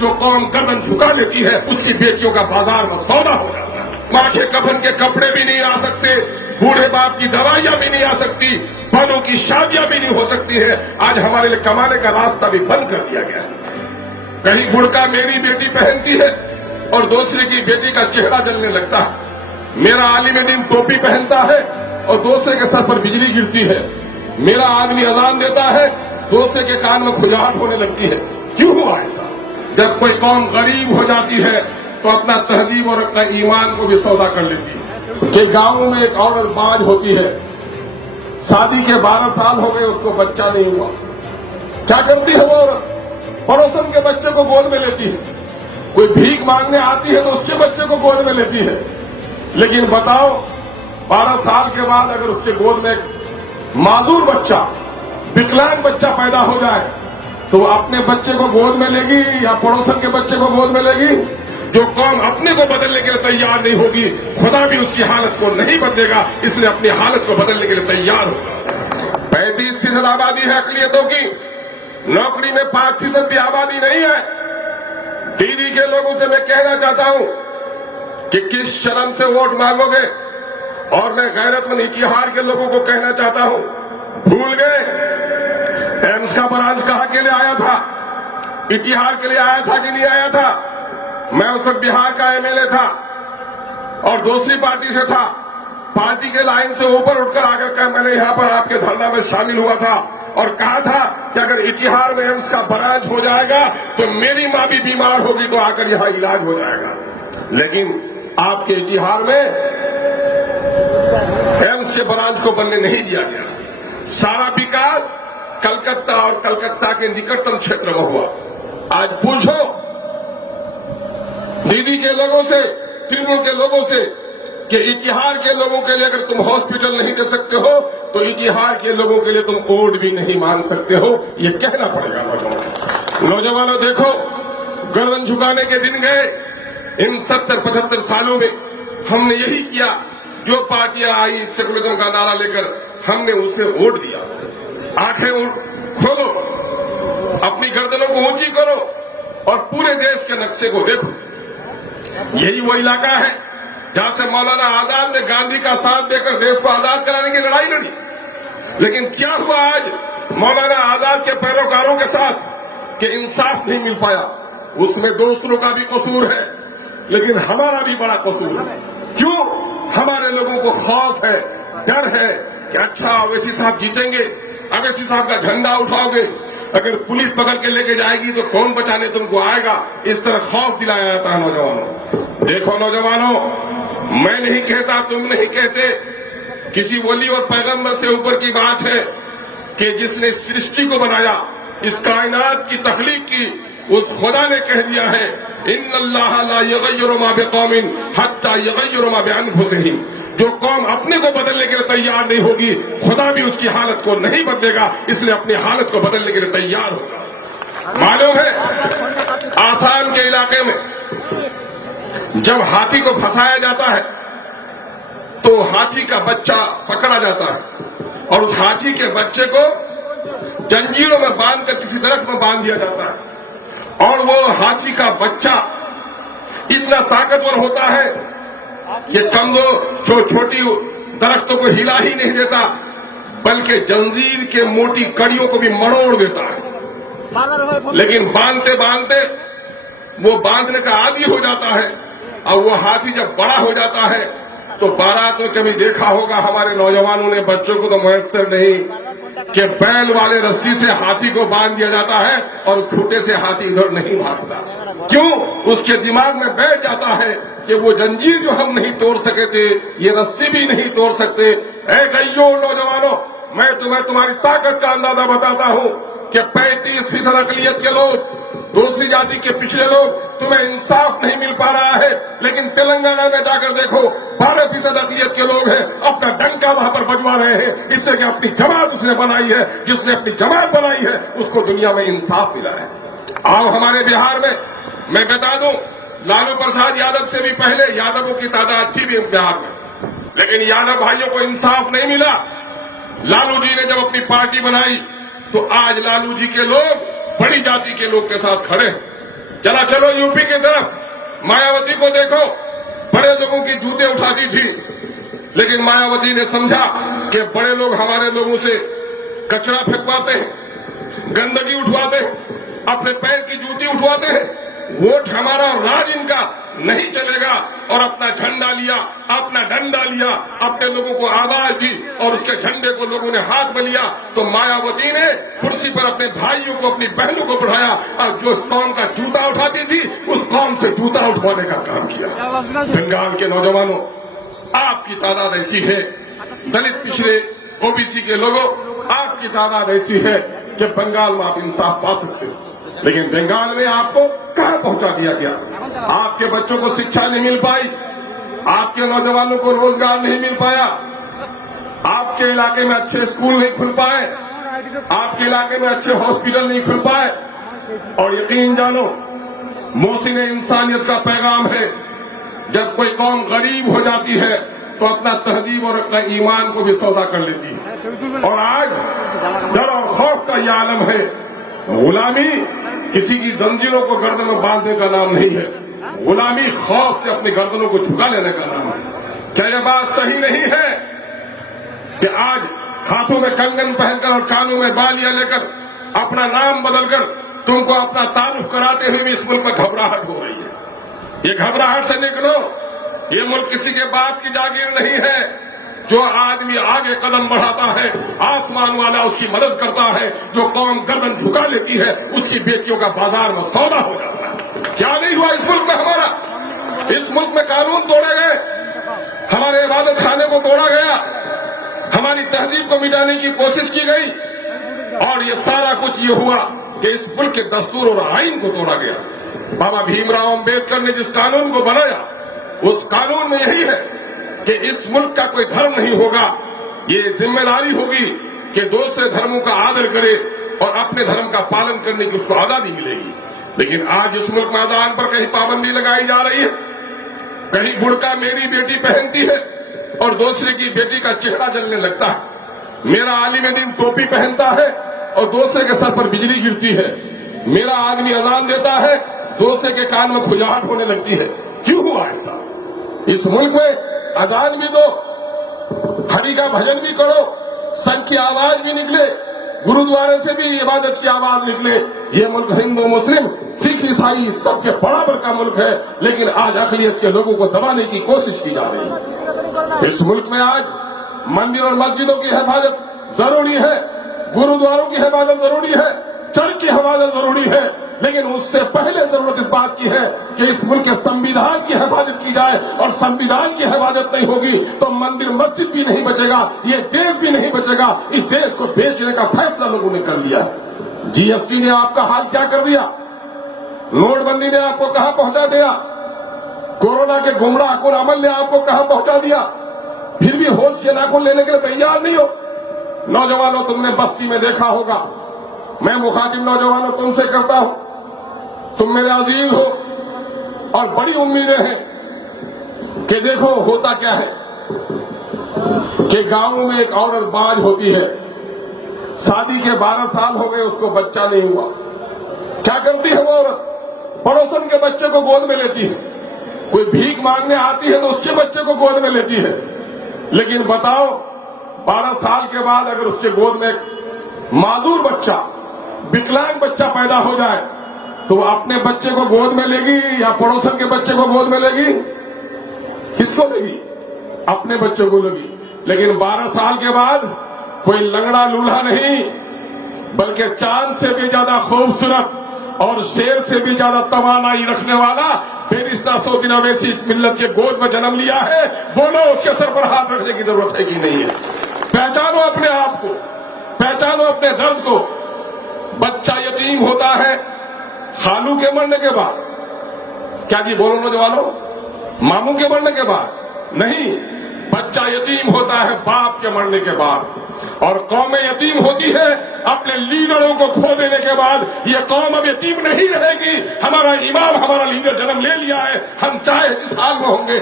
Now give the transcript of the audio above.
जो कौम गर्दन झुका लेती है उसकी बेटियों का बाजार में सौदा हो जाता है। माँ के कफन के कपड़े भी नहीं आ सकते, बूढ़े बाप की दवाइयां भी नहीं आ सकती, बहनों की शादियां भी नहीं हो सकती है। आज हमारे लिए कमाने का रास्ता भी बंद कर दिया गया है। कहीं बुर्का मेरी बेटी पहनती है और दूसरे की बेटी का चेहरा जलने लगता है। मेरा आलिम दीन टोपी पहनता है और दूसरे के सर पर बिजली गिरती है। मेरा आदमी अजान देता है, दूसरे के कान में खुजाहट होने लगती है। क्यों हुआ ऐसा? जब कोई कौम गरीब हो जाती है तो अपना तहजीब और अपना ईमान को भी सौदा कर लेती है। कि गांव में एक औरत बाज होती है, शादी के 12 साल हो गए, उसको बच्चा नहीं हुआ। क्या करती है वो औरत? पड़ोसन के बच्चे को गोद में लेती है। कोई भीख मांगने आती है तो उसके बच्चे को गोद में लेती है। लेकिन बताओ, 12 साल के बाद अगर उसके गोद में एक माजूर बच्चा, विकलांग बच्चा पैदा हो जाए तो वो अपने बच्चे को गोद में लेगी या पड़ोसन के बच्चे को गोद में लेगी? जो कौम अपने को बदलने के लिए तैयार नहीं होगी, खुदा भी उसकी हालत को नहीं बदलेगा, इसलिए अपनी हालत को बदलने के लिए तैयार होगा। 35% आबादी है अकलियतों की, नौकरी में 5% भी आबादी नहीं है। दीदी के लोगों से मैं कहना चाहता हूं कि किस शर्म से वोट मांगोगे? और मैं गैरतमंद इतिहार के लोगों को कहना चाहता हूं, भूल गए एम्स का ब्रांच कहां के लिए आया था? इतिहार के लिए आया था कि नहीं आया था? मैं उस वक्त बिहार का एमएलए था और दूसरी पार्टी से था। पार्टी के लाइन से ऊपर उठकर आकर मैंने यहां पर आपके धरना में शामिल हुआ था और कहा था कि अगर इतिहार में एम्स का ब्रांच हो जाएगा तो मेरी मां भी बीमार होगी तो आकर यहां इलाज हो जाएगा। लेकिन आपके इतिहार में एम्स के ब्रांच को बनने नहीं दिया गया। सारा विकास कलकत्ता और कलकत्ता के निकटतम क्षेत्र में हुआ। आज पूछो दीदी के लोगों से, तृणमूल के लोगों से कि इतिहार के लोगों के लिए अगर तुम हॉस्पिटल नहीं दे सकते हो तो इतिहार के लोगों के लिए तुम वोट भी नहीं मांग सकते हो। ये कहना पड़ेगा नौजवानों। देखो, गर्दन झुकाने के दिन गए। इन 70-75 सालों में हमने यही किया। जो पार्टियां आई सेकुलरिज्म का नारा लेकर, हमने उसे वोट दिया। आंखें खोलो, अपनी गर्दनों को ऊंची करो और पूरे देश के नक्शे को देखो। यही वो इलाका है जहां से मौलाना आजाद ने गांधी का साथ देकर देश को आजाद कराने की लड़ाई लड़ी। लेकिन क्या हुआ आज मौलाना आजाद के पैरोकारों के साथ कि इंसाफ नहीं मिल पाया। उसमें दूसरों का भी कसूर है, लेकिन हमारा भी बड़ा कसूर है। क्यों? हमारे लोगों को खौफ है, डर है कि अच्छा अवैसी साहब जीतेंगे, अवैसी साहब का झंडा उठाओगे, अगर पुलिस पकड़ के लेके जाएगी तो कौन बचाने तुमको आएगा। इस तरह खौफ दिलाया जाता है नौजवानों। देखो नौजवानों, मैं नहीं कहता, तुम नहीं कहते, किसी वली और पैगंबर से ऊपर की बात है कि जिसने सृष्टि को बनाया, इस कायनात की तख्लीक की, उस खुदा ने कह दिया है इन्नल्लाह ला युगय्यिरु मा बिकौमिन हत्ता युगय्यिरु मा बिअनफुसिहिम। जो कौम अपने को बदलने के लिए तैयार नहीं होगी, खुदा भी उसकी हालत को नहीं बदलेगा, इसलिए अपनी हालत को बदलने के लिए तैयार होगा। मालूम है आसाम के इलाके में जब हाथी को फंसाया जाता है तो हाथी का बच्चा पकड़ा जाता है और उस हाथी के बच्चे को जंजीरों में बांधकर किसी दरख्त में बांध दिया जाता है और वो हाथी का बच्चा इतना ताकतवर होता है कि कमजोर छोटी दरख्तों को हिला ही नहीं देता, बल्कि जंजीर के मोटी कड़ियों को भी मरोड़ देता है। लेकिन बांधते बांधते वो बांधने का आदी हो जाता है और वो हाथी जब बड़ा हो जाता है तो बारात में कभी देखा होगा हमारे नौजवानों ने, बच्चों को तो मुयस्सर नहीं, कि बैल वाले रस्सी से हाथी को बांध दिया जाता है और उस खूंटे से हाथी इधर नहीं भागता। क्यों? उसके दिमाग में बैठ जाता है कि वो जंजीर जो हम नहीं तोड़ सके थे, ये रस्सी भी नहीं तोड़ सकते। ऐ गइयो नौजवानों, मैं तुम्हें तुम्हारी ताकत का अंदाजा बताता हूं कि 35% अकलियत के लोग, दूसरी जाति के पिछड़े लोग, तुम्हें इंसाफ नहीं मिल पा रहा है। लेकिन तेलंगाना में जाकर देखो, 12% अकलियत के लोग हैं, अपना डंका वहां पर बजवा रहे हैं, इसलिए कि अपनी जमात उसने बनाई है। जिसने अपनी जमात बनाई है उसको दुनिया में इंसाफ मिला है। आओ हमारे बिहार में मैं बता दूं, लालू प्रसाद यादव से भी पहले यादवों की तादाद थी भी बिहार में, लेकिन यादव भाइयों को इंसाफ नहीं मिला। लालू जी ने जब अपनी पार्टी बनाई तो आज लालू जी के लोग बड़ी जाति के लोग के साथ खड़े हैं। चला चलो यूपी की तरफ, मायावती को देखो, बड़े लोगों की जूते उठाती थी, लेकिन मायावती ने समझा कि बड़े लोग हमारे लोगों से कचरा फेंकवाते हैं, गंदगी उठवाते हैं, अपने पैर की जूती उठवाते हैं, वोट हमारा और राज इनका नहीं चलेगा। और अपना झंडा लिया, अपना डंडा लिया, अपने लोगों को आवाज दी और उसके झंडे को लोगों ने हाथ में लिया। तो मायावती ने कुर्सी पर अपने भाइयों को, अपनी बहनों को बढ़ाया और जो इस कौम का जूता उठाती थी उस कौम से जूता उठवाने का काम किया। बंगाल के नौजवानों, आपकी तादाद ऐसी है, दलित पिछड़े ओबीसी के लोगों, आपकी तादाद ऐसी है कि बंगाल में आप इंसाफ पा सकते हो, लेकिन बंगाल में आपको कहां पहुंचा दिया गया? आपके बच्चों को शिक्षा नहीं मिल पाई, आपके नौजवानों को रोजगार नहीं मिल पाया, आपके इलाके में अच्छे स्कूल नहीं खुल पाए, आपके इलाके में अच्छे हॉस्पिटल नहीं खुल पाए। और यकीन जानो, मोहसिन इंसानियत का पैगाम है, जब कोई कौम गरीब हो जाती है तो अपना तहजीब और अपना ईमान को भी सौदा कर लेती है। और आज डर और खौफ का यह आलम है। गुलामी किसी की जंजीरों को गर्दन में बांधने का नाम नहीं है, गुलामी खौफ से अपनी गर्दनों को झुका लेने का नाम है। क्या यह बात सही नहीं है कि आज हाथों में कंगन पहनकर और कानों में बालियां लेकर अपना नाम बदलकर तुमको अपना तारुफ कराते हुए भी इस मुल्क में घबराहट हो रही है? ये घबराहट से निकलो, ये मुल्क किसी के बाप की जागीर नहीं है। जो आदमी आगे कदम बढ़ाता है, आसमान वाला उसकी मदद करता है, जो कौम गर्दन झुका लेती है उसकी बेटियों का बाजार में सौदा हो जाता है। क्या नहीं हुआ इस मुल्क में हमारा? इस मुल्क में कानून तोड़े गए, हमारे इबादत खाने को तोड़ा गया, हमारी तहजीब को मिटाने की कोशिश की गई, और ये सारा कुछ ये हुआ कि इस मुल्क के दस्तूर और आइन को तोड़ा गया। बाबा भीमराव अम्बेडकर ने जिस कानून को बनाया उस कानून में यही है कि इस मुल्क का कोई धर्म नहीं होगा, ये जिम्मेदारी होगी कि दूसरे धर्मों का आदर करे और अपने धर्म का पालन करने की उसको आजादी मिलेगी। लेकिन आज इस मुल्क में अजान पर कहीं पाबंदी लगाई जा रही है, कहीं बुर्का मेरी बेटी पहनती है और दूसरे की बेटी का चेहरा जलने लगता है। मेरा आलिम दीन टोपी पहनता है और दूसरे के सर पर बिजली गिरती है। मेरा आदमी अजान देता है, दूसरे के कान में खुजाहट होने लगती है। क्यों हुआ ऐसा? इस मुल्क में अजान भी दो, हरि का भजन भी करो, संघ की आवाज भी निकले, गुरुद्वारे से भी इबादत की आवाज निकले। ये मुल्क हिंदू मुस्लिम सिख ईसाई सबके बराबर का मुल्क है, लेकिन आज अक़लियत के लोगों को दबाने की कोशिश की जा रही है। इस मुल्क में आज मंदिर और मस्जिदों की हिफाजत जरूरी है, गुरुद्वारों की हिफाजत जरूरी है, चर्च की हिफाजत जरूरी है, लेकिन उससे पहले जरूरत इस बात की है कि इस मुल्क के संविधान की हिफाजत की जाए। और संविधान की हिफाजत नहीं होगी तो मंदिर मस्जिद भी नहीं बचेगा, ये देश भी नहीं बचेगा। इस देश को बेचने का फैसला लोगों ने कर लिया। जीएसटी ने आपका हाल क्या कर दिया? नोटबंदी ने आपको कहां पहुंचा दिया? कोरोना के गुमराह कुन अमल ने आपको कहां पहुंचा दिया? फिर भी होश के नाखून लेने के लिए तैयार नहीं हो। नौजवानों, तुमने बस्ती में देखा होगा, मैं मुखातिब नौजवानों तुमसे करता हूं, तुम मेरे अजीज हो और बड़ी उम्मीदें हैं कि देखो होता क्या है कि गांव में एक औरत बाज होती है, शादी के 12 साल हो गए, उसको बच्चा नहीं हुआ। क्या करती है वो औरत? पड़ोसन के बच्चे को गोद में लेती है। कोई भीख मांगने आती है तो उसके बच्चे को गोद में लेती है। लेकिन बताओ, 12 साल के बाद अगर उसके गोद में एक माजूर बच्चा, विकलांग बच्चा पैदा हो जाए तो वो अपने बच्चे को गोद में लेगी या पड़ोसन के बच्चे को गोद में लेगी? किसको लेगी? अपने बच्चे को लेगी। लेकिन 12 साल के बाद कोई लंगड़ा लूल्हा नहीं, बल्कि चांद से भी ज्यादा खूबसूरत और शेर से भी ज्यादा तवानाई रखने वाला बेरिस्ता सौदीन अवैसी इस मिल्लत के गोद में जन्म लिया है। बोलो, उसके सर पर हाथ रखने की जरूरत है कि नहीं है? पहचानो अपने आप को, पहचानो अपने दर्द को। बच्चा यतीम होता है खालू के मरने के बाद। क्या जी बोलो नौजवानों? मामू के मरने के बाद नहीं, बच्चा यतीम होता है बाप के मरने के बाद। और कौमें यतीम होती है अपने लीडरों को खो देने के बाद। ये कौम अब यतीम नहीं रहेगी। हमारा इमाम, हमारा लीडर जन्म ले लिया है, हम चाहे जिस हाल में होंगे